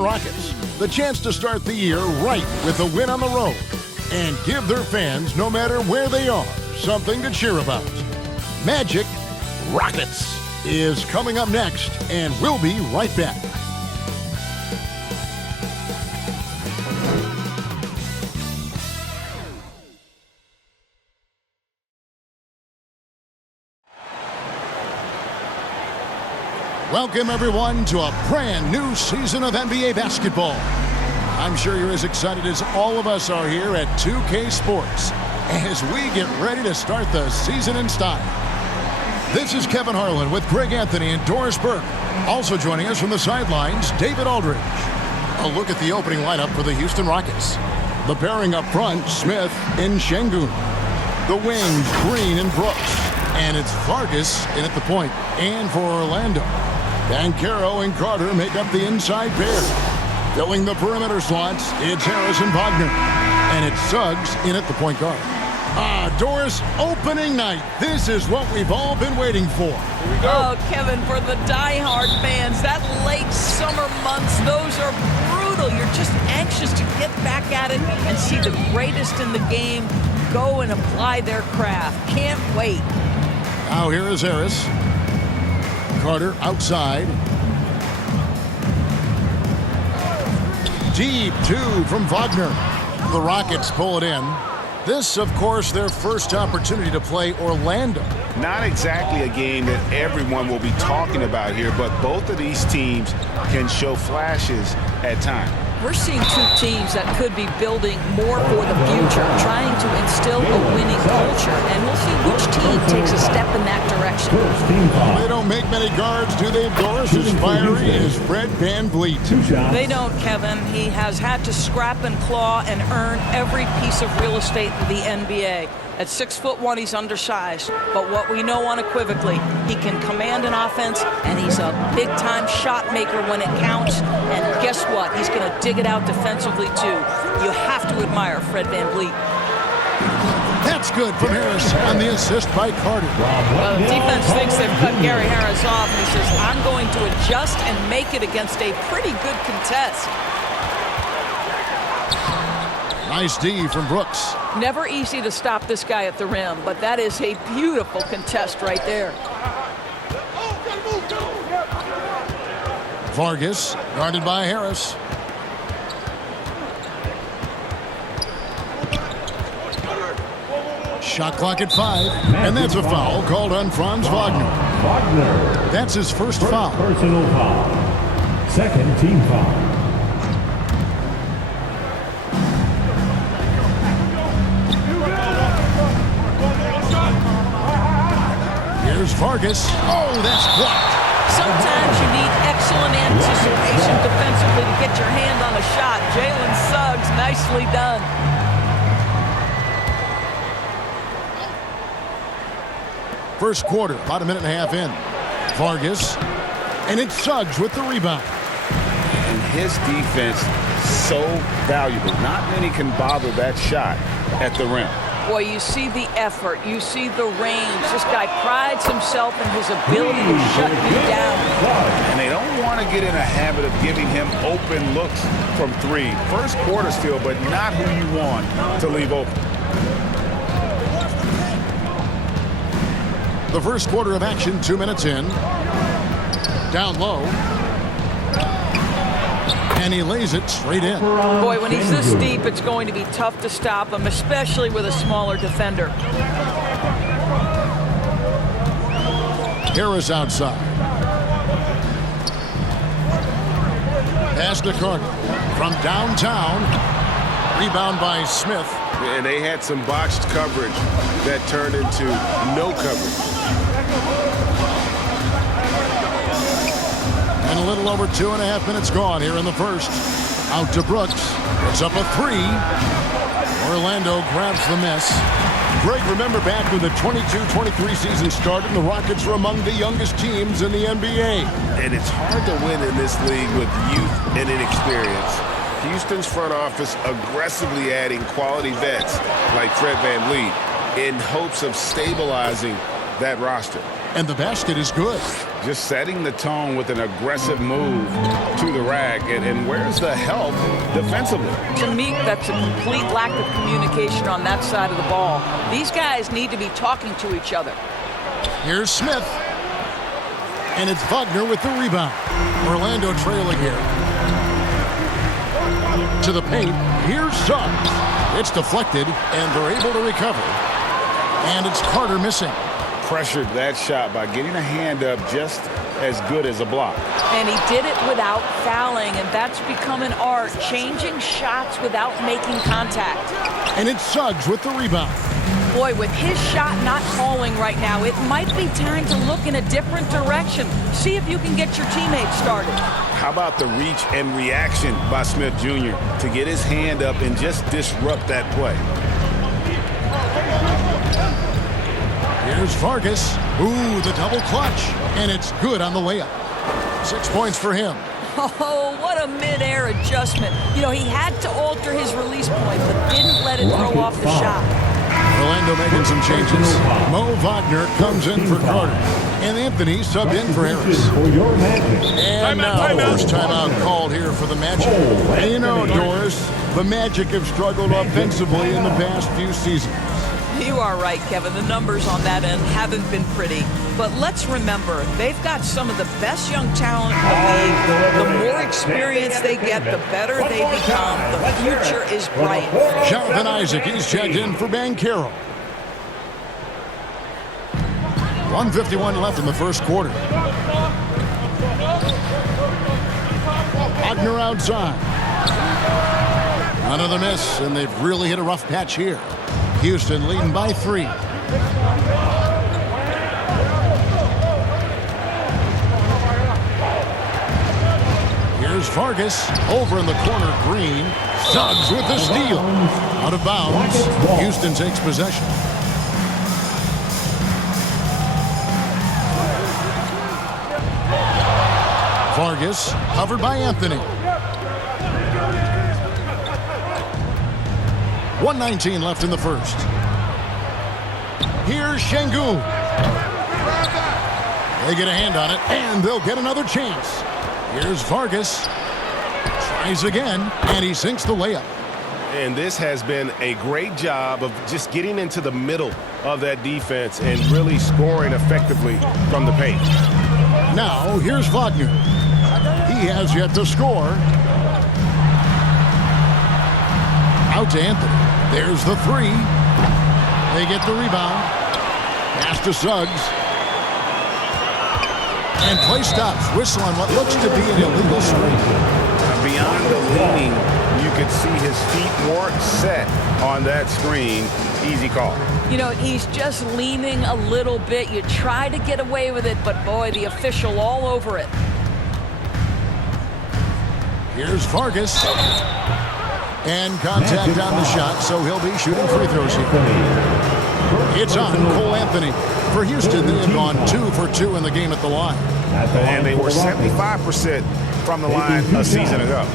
Rockets, the chance to start the year right with a win on the road and give their fans, no matter where they are, something to cheer about. Magic Rockets is coming up next, and we'll be right back. Welcome, everyone, to a brand new season of NBA basketball. I'm sure you're as excited as all of us are here at 2K Sports as we get ready to start the season in style. This is Kevin Harlan with Greg Anthony and Doris Burke. Also joining us from the sidelines, David Aldridge. A look at the opening lineup for the Houston Rockets. The pairing up front, Smith and Şengün. The wings, Green and Brooks. And it's Vargas in at the point. And for Orlando, Banchero and Carter make up the inside pair. Filling the perimeter slots, it's Harris and Wagner. And it's Suggs in at the point guard. Doris, opening night. This is what we've all been waiting for. Here we go. Oh, Kevin, for the diehard fans, that late summer months, those are brutal. You're just anxious to get back at it and see the greatest in the game go and apply their craft. Can't wait. Now here is Harris. Carter outside. Deep two from Wagner. The Rockets pull it in. This, of course, their first opportunity to play Orlando. Not exactly a game that everyone will be talking about here, but both of these teams can show flashes at times. We're seeing two teams that could be building more for the future, trying to instill a winning culture, and we'll see which team takes a step in that direction. They don't make many guards, do they, Doris? As fiery as Fred VanVleet. They don't, Kevin. He has had to scrap and claw and earn every piece of real estate in the NBA. At 6'1", he's undersized, but what we know unequivocally, he can command an offense, and he's a big-time shot maker when it counts. And guess what? He's going to dig it out defensively, too. You have to admire Fred VanVleet. That's good from Harris on the assist by Carter. Well, the defense thinks they've cut Gary Harris off, and he says, I'm going to adjust and make it against a pretty good contest. Nice D from Brooks. Never easy to stop this guy at the rim, but that is a beautiful contest right there. Vargas guarded by Harris. Shot clock at 5, and that's a foul called on Franz Wagner. That's his first foul. Personal foul. Second team foul. Here's Vargas. Oh, that's blocked. Sometimes you need excellent anticipation defensively to get your hand on a shot. Jalen Suggs, nicely done. First quarter, about a minute and a half in. Vargas, and it's Suggs with the rebound. And his defense so valuable. Not many can bother that shot at the rim. Boy, you see the effort, you see the range. This guy prides himself in his ability to shut you down. And they don't want to get in a habit of giving him open looks from three. First quarter still, but not who you want to leave open. The first quarter of action, 2 minutes in. Down low. And he lays it straight in. Boy, when he's this deep, it's going to be tough to stop him, especially with a smaller defender. Harris outside. Pass to Carter. From downtown. Rebound by Smith. And they had some botched coverage that turned into no coverage. And a little over 2.5 minutes gone here in the first. Out to Brooks. It's up a 3. Orlando grabs the miss. Greg, remember back when the 22-23 season started, the Rockets were among the youngest teams in the NBA. And it's hard to win in this league with youth and inexperience. Houston's front office aggressively adding quality vets like Fred VanVleet in hopes of stabilizing that roster. And the basket is good. just setting the tone with an aggressive move to the rack. And where's the help defensively? To me, that's a complete lack of communication on that side of the ball. These guys need to be talking to each other. Here's Smith. And it's Wagner with the rebound. Orlando trailing here. To the paint. Here's Suggs. It's deflected, and they're able to recover. And it's Carter missing. Pressured that shot by getting a hand up just as good as a block. And he did it without fouling, and that's become an art, changing shots without making contact. And it's Suggs with the rebound. Boy, with his shot not falling right now, it might be time to look in a different direction. See if you can get your teammates started. How about the reach and reaction by Smith Jr. to get his hand up and just disrupt that play? Here's Vargas. Ooh, the double clutch. And it's good on the layup. 6 points for him. Oh, what a mid-air adjustment. You know, he had to alter his release point, but didn't let it throw off the shot. Orlando making some changes. Mo Wagner comes in for Carter. And Anthony subbed in for Harris. And now first timeout called here for the Magic. And you know, Doris, the Magic have struggled offensively in the past few seasons. You are right, Kevin. The numbers on that end haven't been pretty. But let's remember, they've got some of the best young talent in the league. The more experience they get, the better they become. The future is bright. Jonathan Isaac, he's checked in for Banchero. 1:51 left in the first quarter. Wagner outside. Another miss, and they've really hit a rough patch here. Houston leading by 3. Here's Vargas over in the corner. Green. Suggs with the steal. Out of bounds. Houston takes possession. Vargas covered by Anthony. 1:19 left in the first. Here's Şengün. They get a hand on it, and they'll get another chance. Here's Vargas. Tries again, and he sinks the layup. And this has been a great job of just getting into the middle of that defense and really scoring effectively from the paint. Now, here's Wagner. He has yet to score. Out to Anthony. There's the 3. They get the rebound. Pass to Suggs. And play stops. Whistle on what looks to be an illegal screen. Beyond the leaning, you could see his feet weren't set on that screen. Easy call. You know, he's just leaning a little bit. You try to get away with it, but boy, the official all over it. Here's Vargas. And contact on the shot, so he'll be shooting free throws here. It's on Cole Anthony. For Houston, they have gone 2 for 2 in the game at the line. And they were 75% from the line a season ago.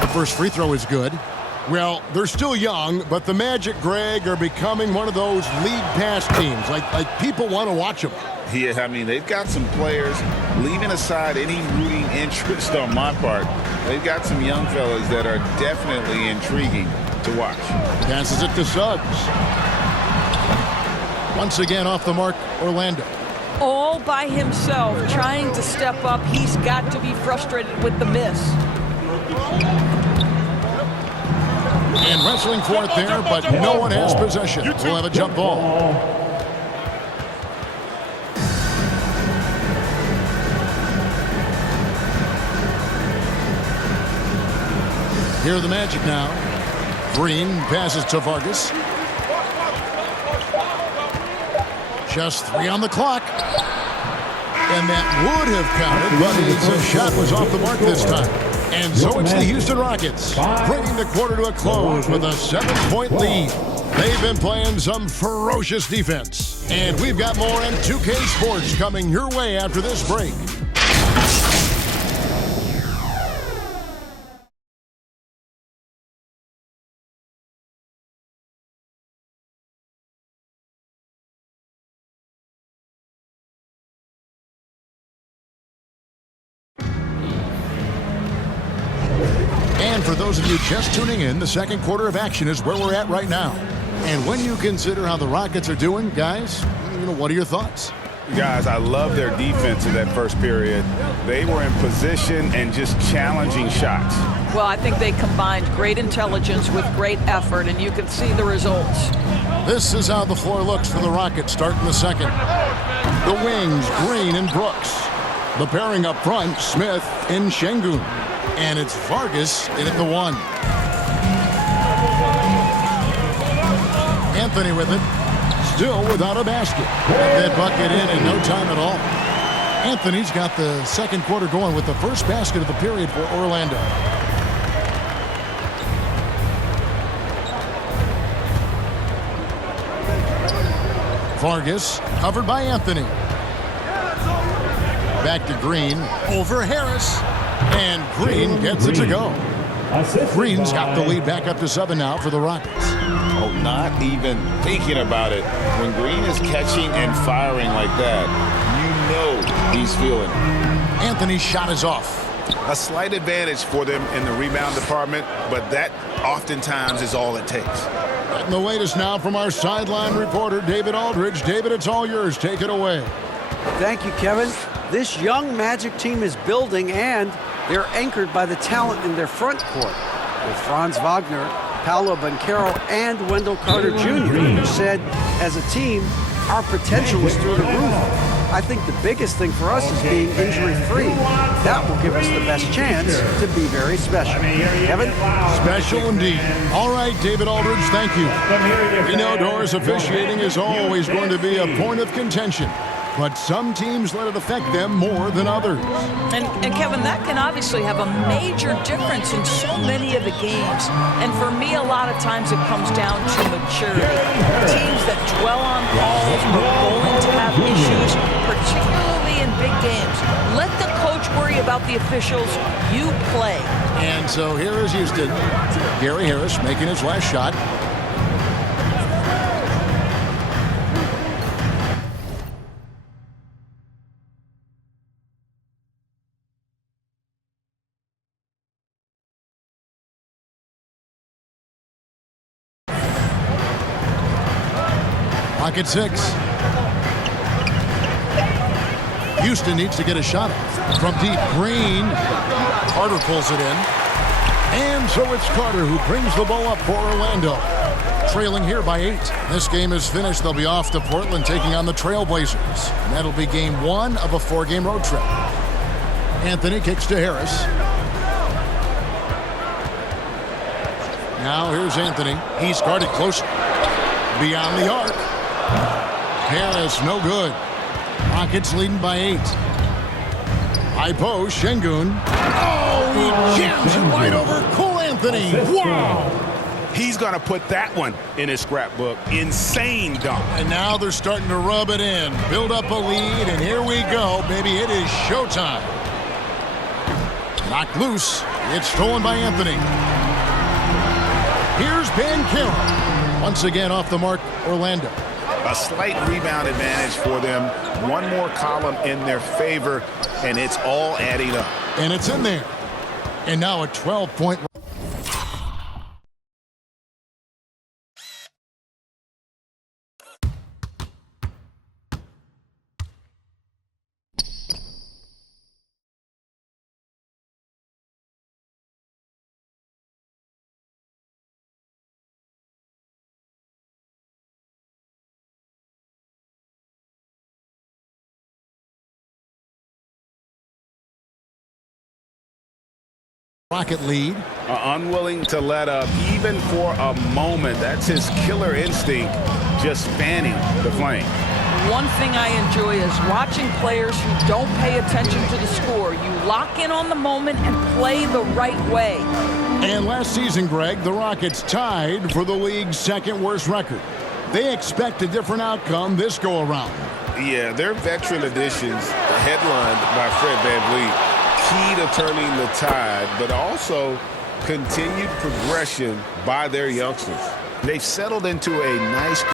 The first free throw is good. Well, they're still young, but the Magic, Greg, are becoming one of those league pass teams. Like people want to watch them. Yeah, I mean, they've got some players, leaving aside any rooting interest on my part, they've got some young fellas that are definitely intriguing to watch. Passes it to Suggs. Once again off the mark, Orlando. All by himself, trying to step up. He's got to be frustrated with the miss. And wrestling for it there, but no one has possession. We'll have a jump ball. Here are the Magic now. Green passes to Vargas. Just 3 on the clock. And that would have counted, but his shot was off the mark this time. And so it's the Houston Rockets, bringing the quarter to a close with a 7-point lead. They've been playing some ferocious defense. And we've got more on 2K Sports coming your way after this break. For those of you just tuning in, the second quarter of action is where we're at right now. And when you consider how the Rockets are doing, guys, what are your thoughts? Guys, I love their defense in that first period. They were in position and just challenging shots. Well, I think they combined great intelligence with great effort, and you can see the results. This is how the floor looks for the Rockets starting the second. The wings, Green and Brooks. The pairing up front, Smith and Şengün. And it's Vargas in at the 1. Anthony with it. Still without a basket. Got that bucket in no time at all. Anthony's got the second quarter going with the first basket of the period for Orlando. Vargas covered by Anthony. Back to Green. Over Harris. And Green gets it to go. Green's got the lead back up to 7 now for the Rockets. Oh, not even thinking about it. When Green is catching and firing like that, you know he's feeling. Anthony's shot is off. A slight advantage for them in the rebound department, but that oftentimes is all it takes. And the latest now from our sideline reporter, David Aldridge. David, it's all yours. Take it away. Thank you, Kevin. This young Magic team is building, and they're anchored by the talent in their front court with Franz Wagner, Paolo Banchero, and Wendell Carter Jr., who said, as a team, our potential is through the roof. I think the biggest thing for us is being injury-free. That will give us the best chance to be very special. Kevin? Special indeed. All right, David Aldridge, thank you. We know Doris officiating is always going to be a point of contention, but some teams let it affect them more than others. And Kevin, that can obviously have a major difference in so many of the games. And for me, a lot of times it comes down to maturity. Teams that dwell on calls are going to have issues, particularly in big games. Let the coach worry about the officials. You play. And so here is Houston. Gary Harris making his last shot. Pocket 6. Houston needs to get a shot from deep. Green. Carter pulls it in. And so it's Carter who brings the ball up for Orlando. Trailing here by 8. This game is finished. They'll be off to Portland taking on the Trailblazers. And that'll be game 1 of a 4-game road trip. Anthony kicks to Harris. Now here's Anthony. He's guarded close. Beyond the arc. Harris, no good. Rockets leading by 8. High post, Şengün. Oh, he jams it right over Cole Anthony. Wow. He's going to put that one in his scrapbook. Insane dunk. And now they're starting to rub it in. Build up a lead, and here we go, baby. It is showtime. Knocked loose. It's stolen by Anthony. Here's Banchero. Once again off the mark, Orlando. A slight rebound advantage for them. One more column in their favor, and it's all adding up. And it's in there. And now a 12-point. Rocket lead. Unwilling to let up even for a moment. That's his killer instinct, just fanning the flame. One thing I enjoy is watching players who don't pay attention to the score. You lock in on the moment and play the right way. And last season, Greg, the Rockets tied for the league's second worst record. They expect a different outcome this go-around. Yeah, their veteran additions, headlined by Fred VanVleet, key to turning the tide, but also continued progression by their youngsters. They've settled into a nice